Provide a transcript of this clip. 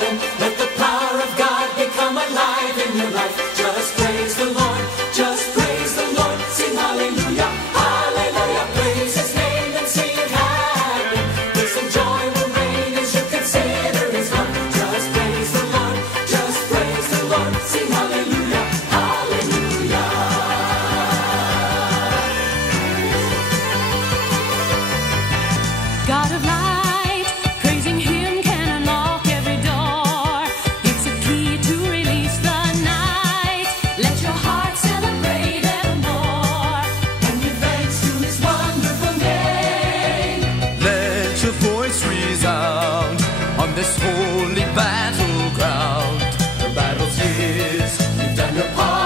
happen. Let the power of God become alive in your life. Just praise the Lord, just praise the Lord. Sing hallelujah, hallelujah. Praise His name and see it happen. Peace and joy will reign as you consider His love. Just praise the Lord, just praise the Lord. Sing hallelujah, hallelujah. God of light, praising Him can unlock every door. It's a key to release the night. Let your heart celebrate evermore And give thanks to His wonderful name. Let your voice resound on this holy battleground. The battle's His, you've done your part.